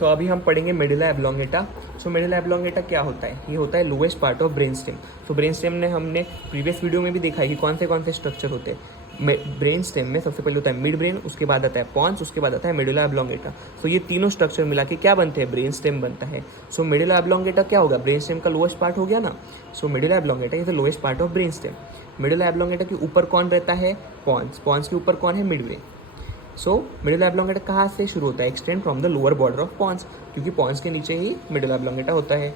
तो अभी हम पढ़ेंगे मेडुला एब्लोंगेटा। सो मेडुला एब्लोंगेटा क्या होता है? ये होता है lowest part of brain stem. तो ब्रेन स्टेम ने हमने प्रीवियस वीडियो में भी देखा है कि कौन से स्ट्रक्चर होते हैं। ब्रेन स्टेम में सबसे पहले होता है मिड ब्रेन, उसके बाद आता है पॉन्स, उसके बाद आता है मेडुला एब्लोंगेटा। सो ये तीनों स्ट्रक्चर मिला के क्या बनते हैं? ब्रेन स्टेम बनता है। सो मेडुला एब्लोंगेटा क्या होगा? ब्रेन स्टेम का लोएस्ट पार्ट हो गया ना। So medulla oblongata is the lowest part of brain stem. Medulla oblongata के ऊपर कौन रहता है? पॉन्स। पॉन्स के ऊपर कौन है? Mid brain. So medulla oblongata कहाँ से शुरू होता है? Extend from the lower border of pons, क्योंकि पॉन्स के नीचे ही मेडुला एब्लोंगेटा होता है।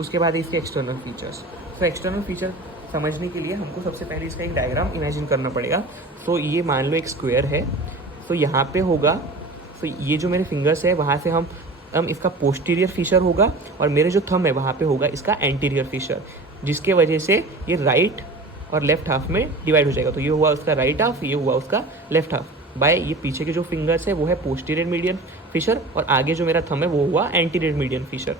उसके बाद इसके external features. So external feature समझने के लिए हमको सबसे पहले इसका एक डायग्राम इमेजिन करना पड़ेगा। सो ये मान लो एक स्क्वायर है। सो यहाँ पे होगा, सो ये जो मेरे फिंगर्स है वहाँ से हम इसका पोस्टीरियर फीचर होगा, और मेरे जो थंब है वहाँ पे होगा इसका एंटीरियर फीचर, जिसके वजह से ये राइट और लेफ्ट हाफ में डिवाइड हो जाएगा। तो ये हुआ उसका राइट हाफ, ये हुआ उसका लेफ्ट हाफ। बाय ये पीछे के जो फिंगर्स है वो है पोस्टीरियर मीडियन फिशर, और आगे जो मेरा थंब है वो हुआ एंटीरियर मीडियन फिशर।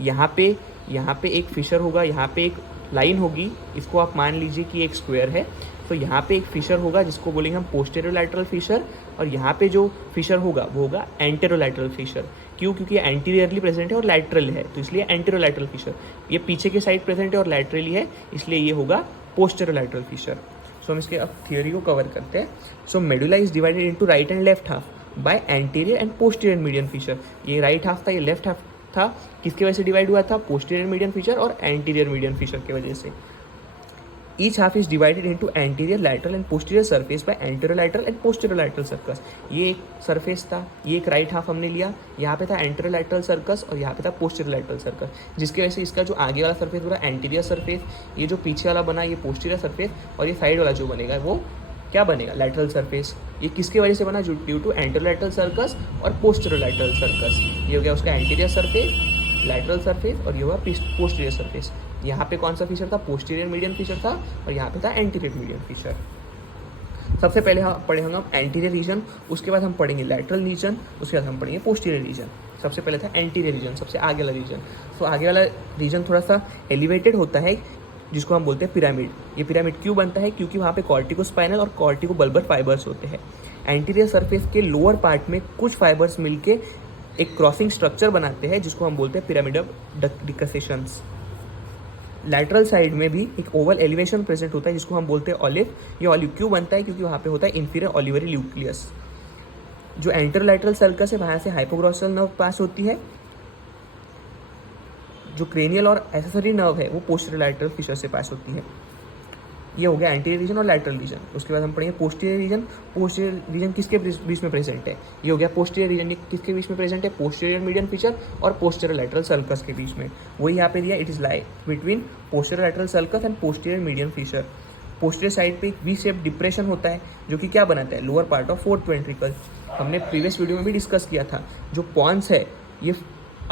यहाँ पे एक फिशर होगा, यहाँ पे एक लाइन होगी। इसको आप मान लीजिए कि एक स्क्वायर है। तो यहाँ पे एक फिशर होगा जिसको बोलेंगे हम पोस्टीरियर लैटरल फिशर, और यहाँ पे जो फिशर होगा वो होगा एंटेरोलैटरल फिशर। क्यों? क्योंकि ये एंटीरियरली प्रेजेंट है और लैटरल है, तो इसलिए एंटेरोलैटरल फिशर। ये पीछे के साइड प्रेजेंट है और लैटरली है, इसलिए ये होगा पोस्टेरोलैटरल फिशर। सो हम इसके अब थियोरी को कवर करते हैं। So medulla is divided into right and left half by anterior and posterior median fissure. ये राइट हाफ था, ये लेफ्ट हाफ था। किसकी वजह से डिवाइड हुआ था? पोस्टीरियर मीडियन फिशर और एंटीरियर मीडियन फिशर की वजह से। Each half is divided into anterior lateral and posterior surface by anterolateral and posterolateral sulcus. ये एक सरफेस था, ये एक राइट हाफ हमने लिया, यहाँ पे था एंटेरोलैटरल सर्कस और यहाँ पे था पोस्टेरोलैटरल सर्कस, जिसकी वजह से इसका जो आगे वाला सरफेस पूरा एंटीरियर सरफेस, ये जो पीछे वाला बना ये पोस्टीरियर सरफेस, और ये साइड वाला जो बनेगा वो क्या बनेगा? Lateral surface. ये किसकी वजह से बना? ड्यू टू एंटेरोलैटरल सर्कस और पोस्टेरोलैटरल सर्कस। ये हो गया उसका एंटीरियर सरफेस, लैटरल सरफेस, और ये हुआ पोस्टीरियर सरफेस। यहाँ पे कौन सा फीचर था? पोस्टीरियर मीडियन फीचर था, और यहाँ पे था एंटीरियर मीडियन फीचर। सबसे पहले हम पढ़ेंगे हम एंटीरियर रीजन, उसके बाद हम पढ़ेंगे लैटरल रीजन, उसके बाद हम पढ़ेंगे पोस्टीरियर रीजन। सबसे पहले था एंटीरियर रीजन, सबसे आगे वाला रीजन। तो आगे वाला रीजन थोड़ा सा एलिवेटेड होता है, जिसको हम बोलते हैं पिरामिड। ये पिरामिड क्यों बनता है? क्योंकि वहाँ पे कॉर्टिकोस्पाइनल और कॉर्टिकोबल्बर फाइबर्स होते हैं। एंटीरियर सरफेस के लोअर पार्ट में कुछ फाइबर्स मिलके एक क्रॉसिंग स्ट्रक्चर बनाते हैं, जिसको हम बोलते हैं पिरामिड ऑफ डिकसेशंस। लैटरल साइड में भी एक ओवल एलिवेशन प्रेजेंट होता है, जिसको हम बोलते हैं ऑलिव। ये ऑलिव क्यों बनता है? क्योंकि वहाँ पे होता है इंफीरियर ऑलिवरी न्यूक्लियस। जो एंटेरोलैटरल सर्कस है वहाँ से हाइपोग्लॉसल नर्व पास होती है। जो क्रेनियल और एसेसरी नर्व है वो पोस्टेरोलैटरल फिशर से पास होती है। ये हो गया एंटीरियर रीजन और लैटरल रीजन। उसके बाद हम पढ़ेंगे पोस्टीरियर रीजन। पोस्टीरियर रीजन किसके बीच में प्रेजेंट है? ये हो गया पोस्टीरियर रीजन। ये किसके बीच में प्रेजेंट है? पोस्टीरियर मीडियन फीचर और पोस्टीरियर लैटरल सर्कस के बीच में। वही यहाँ पे दिया, it is lie between posterior lateral sulcus and posterior median feature. Posterior side पे एक वी शेप डिप्रेशन होता है, जो कि क्या बनाता है? Lower part of fourth ventricle. हमने प्रीवियस वीडियो में भी डिस्कस किया था। जो पॉन्स है ये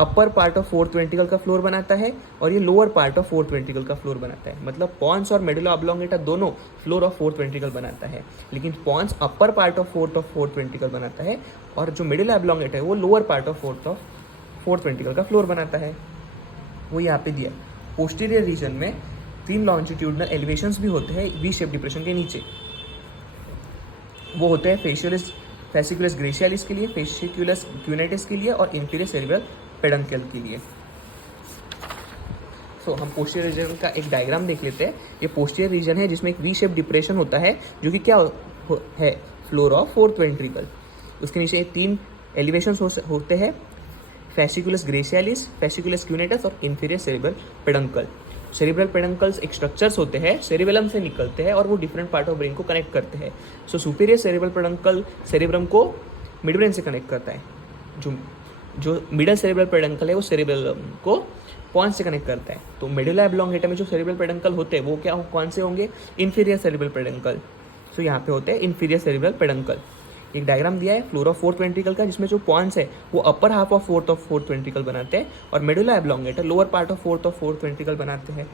upper part of fourth ventricle का फ्लोर बनाता है, और ये lower part of fourth ventricle का फ्लोर बनाता है। मतलब पॉन्स और मेडुला ऑब्लोंगेटा दोनों फ्लोर ऑफ फोर्थ वेंट्रिकल बनाता है, लेकिन pons upper part of fourth ventricle बनाता है, और जो मेडुला ऑब्लोंगेटा है वो lower part of fourth ventricle का फ्लोर बनाता है। वो यहाँ पे दिया। पोस्टीरियर रीजन में 3 लॉन्जिट्यूडनल एलिवेशंस भी होते हैं वी शेप डिप्रेशन के नीचे। वो होते हैं फेसिकुलस ग्रेशियालिस के लिए, फेसिकुलस क्यूनेटिस के लिए, और इंफीरियर सेरिब्रल पेडंकल के लिए। सो हम पोस्टीरियर रीजन का एक डायग्राम देख लेते हैं। ये पोस्टीरियर रीजन है जिसमें एक वी शेप डिप्रेशन होता है, जो कि क्या है? Floor of fourth ventricle. उसके नीचे 3 एलिवेशंस होते हैं, फेसिकुलस ग्रेशियालिस, फेसिकुलस क्यूनेटस और inferior cerebral peduncle. Cerebral peduncles एक स्ट्रक्चर्स होते हैं, सेरिबेलम से निकलते हैं, और वो डिफरेंट पार्ट ऑफ ब्रेन को कनेक्ट करते हैं। सो सुपीरियर सेरिब्रल पेडंकल सेरिब्रम को मिड ब्रेन से कनेक्ट करता है। जो मिडल सेरिब्रल पेडंकल है वो सेरिब्रम को पॉन्स से कनेक्ट करता है। तो मेडुला ऑब्लोंगेटा में जो सेरिब्रल पेडंकल होते हैं वो कौन से होंगे? Inferior cerebral peduncle. सो यहाँ पे होते हैं इंफीरियर सेरिब्रल पेडंकल। एक डायग्राम दिया है फ्लोर ऑफ फोर्थ वेंट्रिकल का, जिसमें जो पॉन्स है वो upper half of fourth ventricle बनाते हैं, और medulla oblongata lower part of fourth ventricle बनाते हैं।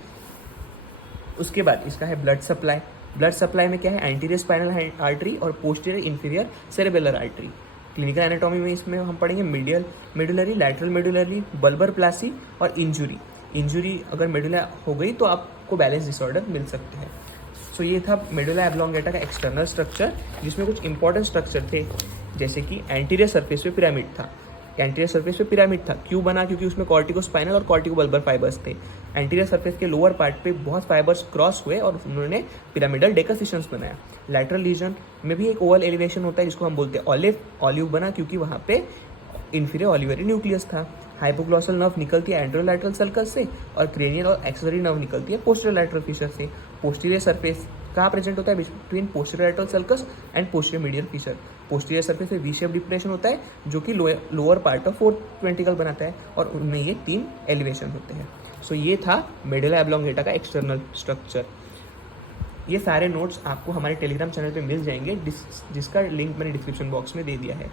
उसके बाद इसका है ब्लड सप्लाई। ब्लड सप्लाई में क्या है? एंटीरियर स्पाइनल आर्टरी और posterior inferior cerebellar artery. Clinical anatomy में इसमें हम पढ़ेंगे medullary, lateral medullary, bulbar Plassey और इंजुरी अगर मेडुला हो गई तो आपको बैलेंस डिसऑर्डर मिल सकते हैं। सो ये था मेडुला ऑब्लोंगेटा का एक्सटर्नल स्ट्रक्चर, जिसमें कुछ इंपॉर्टेंट स्ट्रक्चर थे, जैसे कि एंटीरियर सरफेस पे पिरामिड था, एंटीरियर सरफेस पे पिरामिड था। क्यों बना? क्योंकि उसमें कॉर्टिकोस्पाइनल और कॉर्टिकोबल्बर फाइबर्स थे। एंटीरियर सरफेस के लोअर पार्ट पे बहुत फाइबर्स क्रॉस हुए और उन्होंने पिरामिडल डेकोसिशंस बनाया। लैटरल रीजन में भी एक ओवल एलिवेशन होता है जिसको हम बोलते हैं ऑलिव। ऑलिव बना क्योंकि वहाँ पे इंफीरियर ऑलिवरी न्यूक्लियस था। हाइपोग्लॉसल नर्व निकलती है एंटेरोलैटरल सर्कस से और क्रेनियल और एक्सेसरी नर्व निकलती है पोस्टीरियर लैटरल फिशर से। पोस्टीरियर सरफेस कहाँ प्रेजेंट होता है? Between posterior lateral sulcus and posterior medial fissure. Posterior surface में वी शेप डिप्रेशन होता है जो कि lower part of fourth ventricle बनाता है और उनमें ये 3 एलिवेशन होते हैं। सो ये था मेडुला ऑब्लोंगेटा का एक्सटर्नल स्ट्रक्चर। ये सारे नोट्स आपको हमारे टेलीग्राम चैनल पे मिल जाएंगे जिसका लिंक मैंने डिस्क्रिप्शन बॉक्स में दे दिया है।